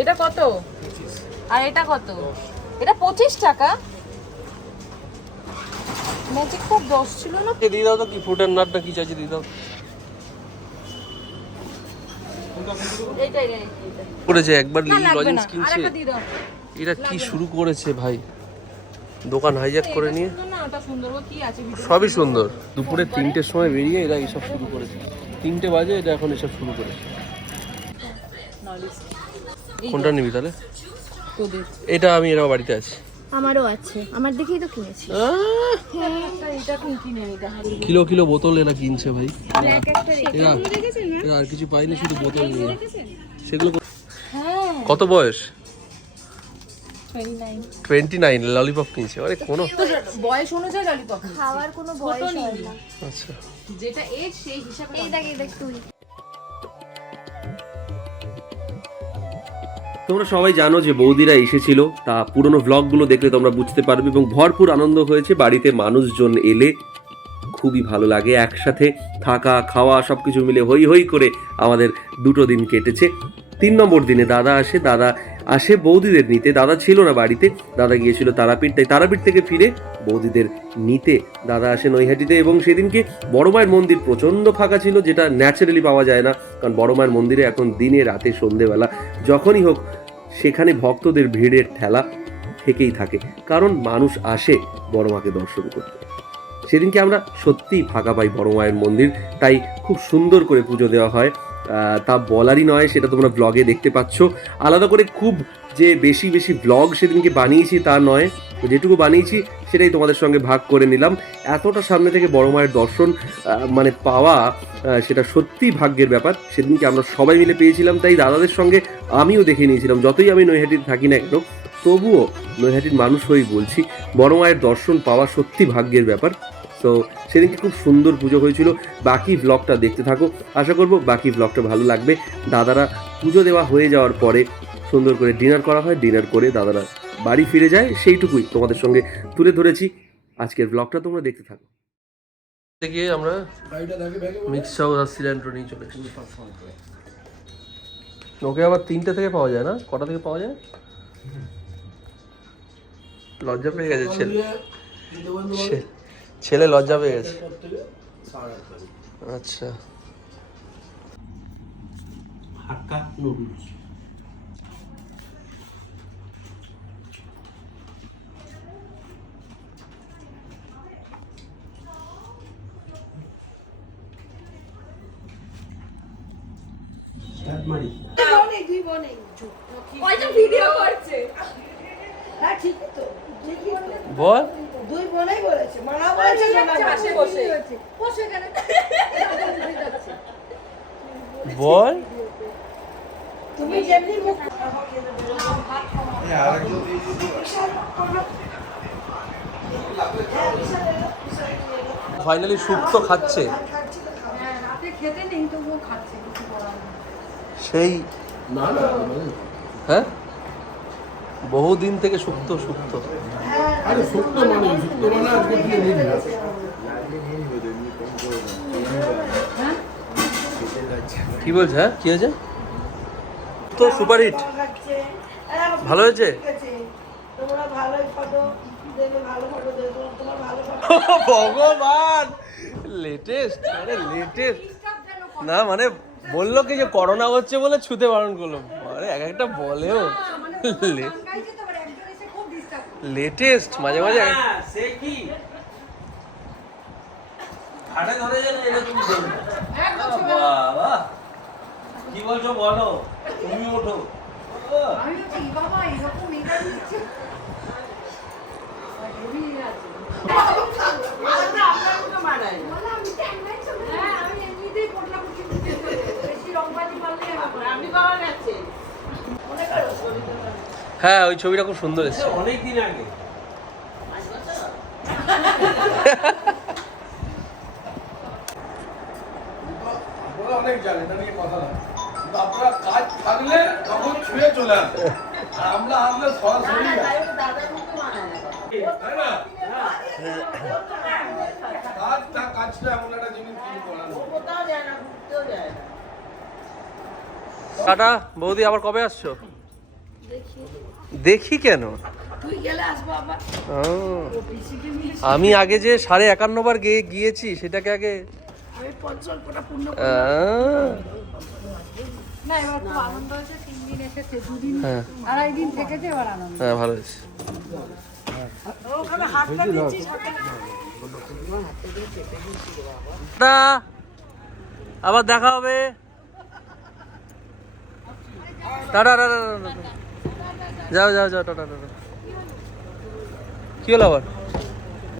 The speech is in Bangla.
এটা কত? আর এটা কত? এটা 25 টাকা। ম্যাজিক কাপ 10 ছিল না? দিয়ে দাও তো, কি ফুটার নাটটা কি চাইছে দিয়ে দাও। এইটাই করেছে একবার না, লাগবে লজেন্স না। কিনছে। আরেকটা দিয়ে দাও। এটা কি শুরু করেছে ভাই, দোকান হাইজ্যাক করে নিয়ে। সুন্দর না, ওটা সুন্দর। ও কি আছে ভিতরে? সবই সুন্দর। দুপুরে 3টের সময় বেরিয়ে এরা এইসব শুরু করেছে। 3টে বাজে এটা এখন এসব শুরু করেছে। কোনটা নিবি তাহলে? তোদের এটা আমি এর বাড়িতে আছি। আমারও আছে, আমার দেখেই তো কিনেছি। এটা কিনে নিতে হবে। কিলো কিলো বোতল এরা কিনছে ভাই। ব্ল্যাক একটা এরা এরা আর কিছু পাইনি, শুধু বোতল নিয়ে। সেগুলো হ্যাঁ, কত বয়স? 29 29। ললিপপ কিনছে। আরে কোনো বয়স অনুযায়ী ললিপপ খাওয়ার কোনো বয়স হয় না। আচ্ছা, যেটা এজ সেই হিসাবে। এই দেখ তুই। তোমরা সবাই জানো যে বৌদিরা এসেছিল, তা পুরনো ভ্লগগুলো দেখলে তোমরা বুঝতে পারবে। এবং ভরপুর আনন্দ হয়েছে। বাড়িতে মানুষজন এলে খুবই ভালো লাগে। একসাথে থাকা খাওয়া সব কিছু মিলে হই হই করে আমাদের 2টো দিন কেটেছে। 3 নম্বর দিনে দাদা আসে বৌদিদের নিতে। দাদা ছিল না বাড়িতে, দাদা গিয়েছিল তারাপীঠ। তাই তারাপীঠ থেকে ফিরে বৌদিদের নিতে দাদা আসে নৈহাটিতে। এবং সেদিনকে বড় মায়ের মন্দির প্রচণ্ড ফাঁকা ছিল, যেটা ন্যাচারালি পাওয়া যায় না। কারণ বড় মায়ের মন্দিরে এখন দিনে রাতে সন্ধেবেলা যখনই হোক সেখানে ভক্তদের ভিড়ের ঠেলা থেকেই থাকে, কারণ মানুষ আসে বড় মাকে দর্শন করতে। সেদিনকে আমরা সত্যিই ফাঁকা পাই বড় মায়ের মন্দির, তাই খুব সুন্দর করে পুজো দেওয়া হয়। তা বলারই নয়, সেটা তোমরা ব্লগে দেখতে পাচ্ছ। আলাদা করে খুব যে বেশি বেশি ব্লগ সেদিনকে বানিয়েছি তা নয়, যেটুকু বানিয়েছি সেটাই তোমাদের সঙ্গে ভাগ করে নিলাম। এতটা সামনে থেকে বড় মায়ের দর্শন মানে পাওয়া, সেটা সত্যিই ভাগ্যের ব্যাপার। সেদিনকে আমরা সবাই মিলে পেয়েছিলাম, তাই দাদাদের সঙ্গে আমিও দেখে নিয়েছিলাম। যতই আমি নৈহাটিতে থাকি না কেন, তবুও নৈহাটির মানুষ হয়েই বলছি, বড় মায়ের দর্শন পাওয়া সত্যি ভাগ্যের ব্যাপার। তো সেদিনকে খুব সুন্দর পুজো হয়েছিল। বাকি ব্লগটা দেখতে থাকো, আশা করব বাকি ব্লগটা ভালো লাগবে। দাদারা পুজো দেওয়া হয়ে যাওয়ার পরে সুন্দর করে ডিনার করা হয়। ডিনার করে দাদারা বাড়ি ফিরে যায়, সেইটুকুই তোমাদের সঙ্গে তুলে ধরেছি। আজকের ব্লগটা তোমরা দেখতে থাকো। থেকে আমরা মিক্স চাউ আর সিলিন্ডার নিয়ে চলে এসেছি। ওকে আবার 3টে থেকে পাওয়া যায় না? কটা থেকে পাওয়া যায়? লজ্জা পেয়ে গেছে ছেলে লজ্জা পেয়ে গেছে। আচ্ছা, হাক্কা নুডলস। বল দুই বোনেই বলেছে, মানা বলেছে বল। তুমি যেমনি মুখ ফাইনালি স্যুপ তো খাচ্ছে। খেতে নেই তবুও খাচ্ছে, কিছু বলার নেই। সেই হ্যাঁ, বহুদিন থেকে সুপ্ত আরে সুক্ত মানে আজকে দিয়ে নিন। কি বলছে? হ্যাঁ কি হয়েছে? তো সুপারহিট ভালো হয়েছে। তোমরা ভালোই ফটো দেবে, ভালো ফটো দেবে, তোমার ভালো ফটো। ভগবান, লেটেস্ট মানে লেটেস্ট না, মানে বললো কি যে করোনা হচ্ছে বলে ছুতে বারণ করলো। আরে এক একটা বলেও লেটেস্ট মাঝে মাঝে। সে কি ঘাড়ে ধরে যেন এলে তুমি দেখবে। বাবা কি বলছো বলো, তুমি ওঠো। আমি বলছি বাবা এরকম মেকআপ দিচ্ছে। হ্যাঁ ওই ছবিটা খুব সুন্দর এসেছে। অনেক দিন আগে অনেক জানে, এটা নিয়ে কথা না। কিন্তু আপনারা কাজ থাকলে তখন ছুঁয়ে চলে আসে, আর আমরা আসলে সরাসরি তাই না? কাজটা এমন একটা জিনিস কিছু করার নেই। টাটা বৌদি, আবার কবে আসছো? দেখি কেন? তুই গেলে আসবো আবার। ও, আমি আগে যে 51.5 বার গিয়েছি সেটাকে আগে আমি পঞ্চল্পটা পূর্ণ না এবার খুব আনন্দ হয়েছে 3 দিন এসেছে 2 দিন হ্যাঁ 2.5 দিন থেকেছে এবার আনন্দ হ্যাঁ ভালো হয়েছে। ওখানে হাতটা দিচ্ছিস টা আবার দেখা হবে। Tata tata tata. যাও যাও যাও টাটা টাটা। কি হলো আবার?